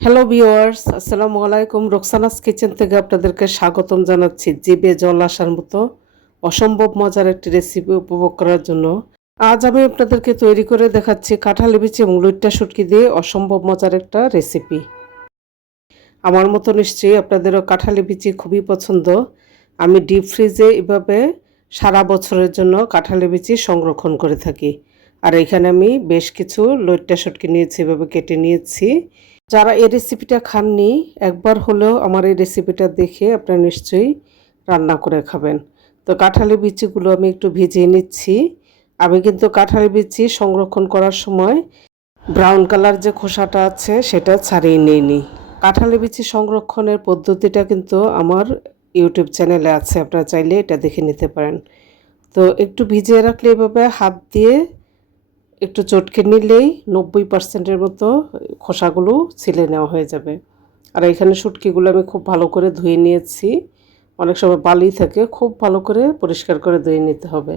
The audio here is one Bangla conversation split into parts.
হ্যালো ভিওয়ার্স আসসালামু আলাইকুম রোকসানাস কিচেন থেকে আপনাদেরকে স্বাগতম জানাচ্ছি জিবে জল আসার মতো অসম্ভব মজার একটি রেসিপি উপভোগ করার জন্য। আজ আমি আপনাদেরকে তৈরি করে দেখাচ্ছি কাঁঠালি বিচি এবং লুইট্টা শুটকি দিয়ে অসম্ভব মজার একটা রেসিপি আমার মতো নিশ্চয়ই আপনাদেরও কাঁঠালি বিচি খুবই পছন্দ। আমি ডিপ ফ্রিজে এভাবে সারা বছরের জন্য কাঁঠালি বিচি সংরক্ষণ করে থাকি। আর এখানে আমি বেশ কিছু লইট্টা শুটকি নিয়েছি, এভাবে কেটে নিয়েছি। যারা এই রেসিপিটা খাননি, একবার হলেও আমার এই রেসিপিটা দেখে আপনারা নিশ্চয়ই রান্না করে খাবেন। তো কাঁঠালি বিচিগুলো আমি একটু ভিজিয়ে নিচ্ছি। আমি কিন্তু কাঁঠালি বিচি সংরক্ষণ করার সময় ব্রাউন কালার যে খোসাটা আছে, সেটা ছাড়িয়ে নিইনি। কাঁঠালি বিচি সংরক্ষণের পদ্ধতিটা কিন্তু আমার ইউটিউব চ্যানেলে আছে, আপনারা চাইলে এটা দেখে নিতে পারেন। তো একটু ভিজিয়ে রাখলে এভাবে হাত দিয়ে একটু চটকে নিলেই নব্বই পার্সেন্টের মতো খোসাগুলো ছিলে নেওয়া হয়ে যাবে। আর এখানে শুটকিগুলো আমি খুব ভালো করে ধুয়ে নিয়েছি। অনেক সময় বালি থাকে, খুব ভালো করে পরিষ্কার করে ধুয়ে নিতে হবে।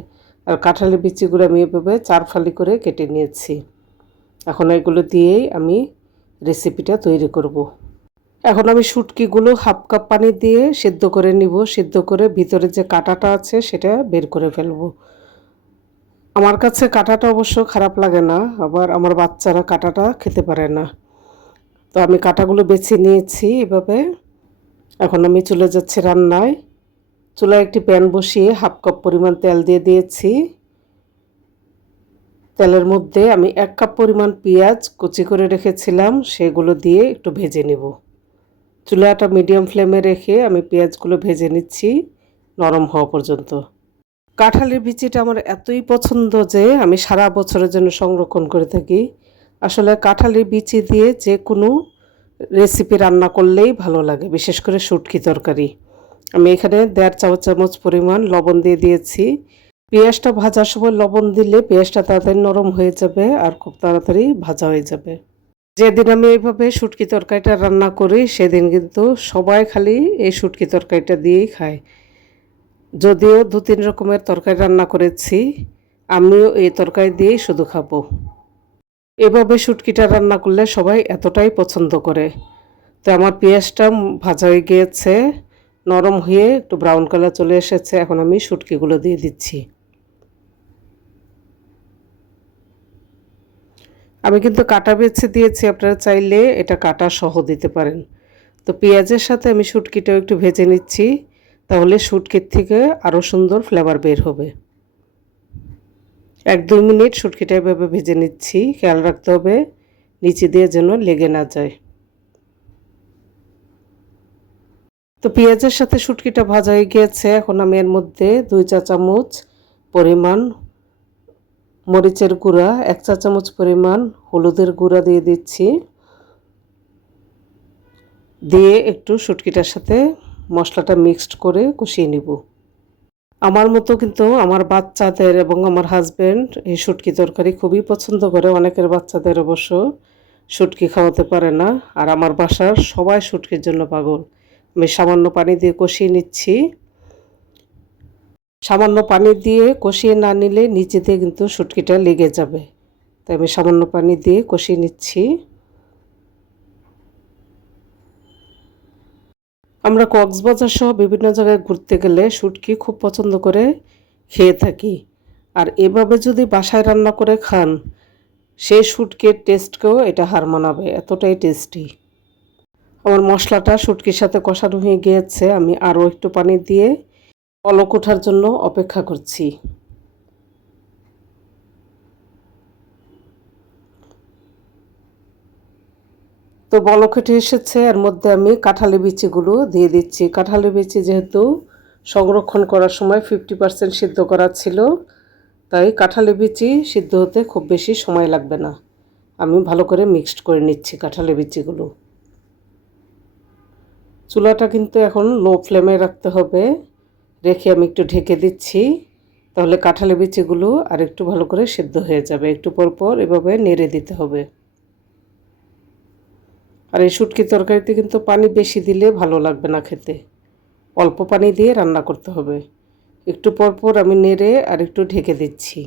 আর কাঁঠালি বিচিগুলো আমি এভাবে চার ফালি করে কেটে নিয়েছি। এখন এগুলো দিয়েই আমি রেসিপিটা তৈরি করব। এখন আমি শুটকিগুলো হাফ কাপ পানি দিয়ে সিদ্ধ করে নিব। সিদ্ধ করে ভিতরে যে কাঁটাটা আছে সেটা বের করে ফেলব। আমার কাছে কাঁটাটা অবশ্য খারাপ লাগে না, আবার আমার বাচ্চারা কাঁটাটা খেতে পারে না। তো আমি কাঁটাগুলো বেছে নিয়েছি এভাবে। এখন আমি চলে যাচ্ছি রান্নায়। চুলায় একটি প্যান বসিয়ে হাফ কাপ পরিমাণ তেল দিয়ে দিয়েছি। তেলের মধ্যে আমি এক কাপ পরিমাণ পেঁয়াজ কুচি করে রেখেছিলাম, সেগুলো দিয়ে একটু ভেজে নেব। চুলাটা মিডিয়াম ফ্লেমে রেখে আমি পেঁয়াজগুলো ভেজে নিচ্ছি, নরম হওয়া পর্যন্ত। কাঁঠালের বিচিটা আমার এতই পছন্দ যে আমি সারা বছরের জন্য সংরক্ষণ করে থাকি। আসলে কাঁঠালের বিচি দিয়ে যে কোনো রেসিপি রান্না করলেই ভালো লাগে, বিশেষ করে শুটকি তরকারি। আমি এখানে দেড় চামচ চামচ পরিমাণ লবণ দিয়ে দিয়েছি। পেঁয়াজটা ভাজার সময় লবণ দিলে পেঁয়াজটা তাড়াতাড়ি নরম হয়ে যাবে আর খুব তাড়াতাড়ি ভাজা হয়ে যাবে। যেদিন আমি এইভাবে শুটকি তরকারিটা রান্না করি, সেদিন কিন্তু সবাই খালি এই শুটকি তরকারিটা দিয়েই খায়। যদিও দু তিন রকমের তরকারি রান্না করেছি, আমিও এই তরকারি দিয়েই শুধু খাব। এভাবে শুটকিটা রান্না করলে সবাই এতটাই পছন্দ করে। তো আমার পেঁয়াজটা ভাজা হয়ে গিয়েছে, নরম হয়ে একটু ব্রাউন কালার চলে এসেছে, এখন আমি শুটকিগুলো দিয়ে দিচ্ছি। আমি কিন্তু কাটা বেছে দিয়েছি, আপনারা চাইলে এটা কাটা সহ দিতে পারেন। তো পেঁয়াজের সাথে আমি শুটকিটাও একটু ভেজে নিচ্ছি। তাহলে শুটকির থেকে আরও সুন্দর ফ্লেভার বের হবে। এক দুই মিনিট শুটকিটা এভাবে ভেজে নিচ্ছি, খেয়াল রাখতে হবে, নিচে দিয়ে যেন লেগে না যায়। তো পেঁয়াজের সাথে শুটকিটা ভাজা হয়ে গিয়েছে, এখন আমি এর মধ্যে দুই চা চামচ পরিমাণ মরিচের গুঁড়া, এক চা চামচ পরিমাণ হলুদের গুঁড়া দিয়ে দিচ্ছি। দিয়ে একটু শুটকিটার সাথে মশলাটা মিক্সড করে কষিয়ে নিব। আমার মতো কিন্তু আমার বাচ্চাদের এবং আমার হাজব্যান্ড এই শুটকি তরকারি খুবই পছন্দ করে। অনেকের বাচ্চাদের অবশ্য শুটকি খাওয়াতে পারে না। আর আমার বাসার সবাই শুটকির জন্য পাগল। আমি সামান্য পানি দিয়ে কষিয়ে নিচ্ছি। সামান্য পানি দিয়ে কষিয়ে না নিলে নিচেতে কিন্তু শুটকিটা লেগে যাবে। তাই আমি সামান্য পানি দিয়ে কষিয়ে নিচ্ছি। আমরা কক্সবাজার সহ বিভিন্ন জায়গায় ঘুরতে গেলে শুটকি খুব পছন্দ করে খেয়ে থাকি। আর এভাবে যদি বাসায় রান্না করে খান সেই শুটকির টেস্টকেও এটা হার মানাবে, এতটাই টেস্টি। আমার মশলাটা শুটকির সাথে কষানো হয়ে গিয়েছে, আমি আরও একটু পানি দিয়ে পলক ওঠার জন্য অপেক্ষা করছি। তো বলকেটে এসেছে, এর মধ্যে আমি কাঁঠালি বিচিগুলো দিয়ে দিচ্ছি। কাঁঠালি বিচি যেহেতু সংরক্ষণ করার সময় ফিফটি পার্সেন্ট সিদ্ধ করা ছিল, তাই কাঁঠালি বিচি সিদ্ধ হতে খুব বেশি সময় লাগবে না। আমি ভালো করে মিক্সড করে নিচ্ছি কাঁঠালি বিচিগুলো। চুলাটা কিন্তু এখন লো ফ্লেমে রাখতে হবে। রেখে আমি একটু ঢেকে দিচ্ছি, তাহলে কাঁঠালি বিচিগুলো আর একটু ভালো করে সিদ্ধ হয়ে যাবে। একটু পর পর এভাবে নেড়ে দিতে হবে। আর এই শুটকি তরকারিতে কিন্তু পানি বেশি দিলে ভালো লাগবে না খেতে। অল্প পানি দিয়ে রান্না করতে হবে। একটু পর পর আমি নেড়ে আর একটু ঢেকে দিচ্ছি।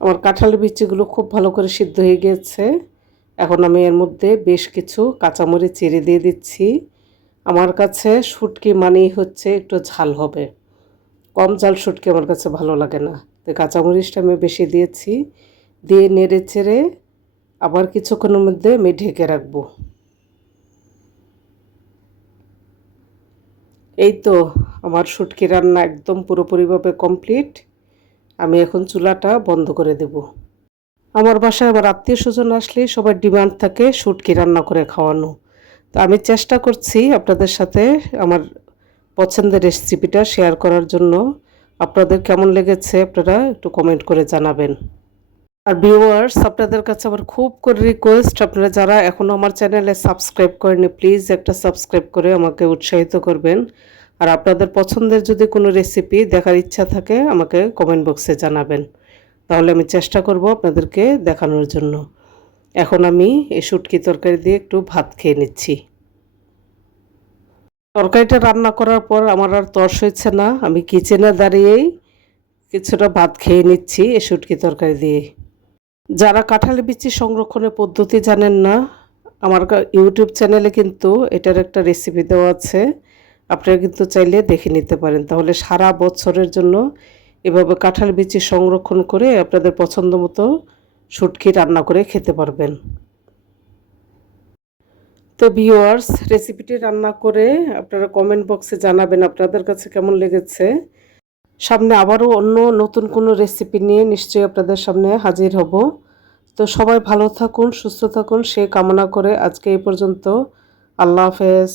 আমার কাঁঠালের বিচিগুলো খুব ভালো করে সিদ্ধ হয়ে গিয়েছে এখন আমি এর মধ্যে বেশ কিছু কাঁচামরিচ চিড়ে দিয়ে দিচ্ছি। আমার কাছে শুটকি মানেই হচ্ছে একটু ঝাল হবে। কম ঝাল শুটকি আমার কাছে ভালো লাগে না। তো কাঁচামরিচটা আমি বেশি দিয়েছি, দিয়ে নেড়ে চেড়ে আবার কিছুক্ষণের মধ্যে আমি ঢেকে রাখব। এই তো আমার শুটকি রান্না একদম পুরোপুরিভাবে কমপ্লিট। আমি এখন চুলাটা বন্ধ করে দেব। আমার বাসায় আমার আত্মীয় স্বজন আসলে সবার ডিমান্ড থাকে শুটকি রান্না করে খাওয়ানো। তো আমি চেষ্টা করছি আপনাদের সাথে আমার পছন্দের রেসিপিটা শেয়ার করার জন্য আপনাদের কেমন লেগেছে আপনারা একটু কমেন্ট করে জানাবেন। আর ভিউয়ার্স আপনাদের কাছে আমার খুব করে রিকোয়েস্ট আপনারা যারা এখনও আমার চ্যানেলে সাবস্ক্রাইব করেনি প্লিজ একটা সাবস্ক্রাইব করে আমাকে উৎসাহিত করবেন। আর আপনাদের পছন্দের যদি কোনো রেসিপি দেখার ইচ্ছা থাকে, আমাকে কমেন্ট বক্সে জানাবেন। তাহলে আমি চেষ্টা করব আপনাদেরকে দেখানোর জন্য। এখন আমি এই শুটকি তরকারি দিয়ে একটু ভাত খেয়ে নিচ্ছি। তরকারিটা রান্না করার পর আমার আর তর্স হচ্ছে না। আমি কিচেনে দাঁড়িয়েই কিছুটা ভাত খেয়ে নিচ্ছি এই শুটকি তরকারি দিয়ে। যারা কাঁঠালি বিচি সংরক্ষণের পদ্ধতি জানেন না, আমার ইউটিউব চ্যানেলে কিন্তু এটার একটা রেসিপি দেওয়া আছে। আপনারা কিন্তু চাইলে দেখে নিতে পারেন। তাহলে সারা বছরের জন্য এভাবে কাঁঠাল বিচি সংরক্ষণ করে আপনাদের পছন্দ মতো শুটকি রান্না করে খেতে পারবেন। তো ভিওয়ার্স রেসিপিটি রান্না করে আপনারা কমেন্ট বক্সে জানাবেন আপনাদের কাছে কেমন লেগেছে। সামনে আবারও অন্য নতুন কোনো রেসিপি নিয়ে নিশ্চয়ই আপনাদের সামনে হাজির হব। তো সবাই ভালো থাকুন, সুস্থ থাকুন, সে কামনা করে আজকে এই পর্যন্ত। আল্লাহ হাফেজ।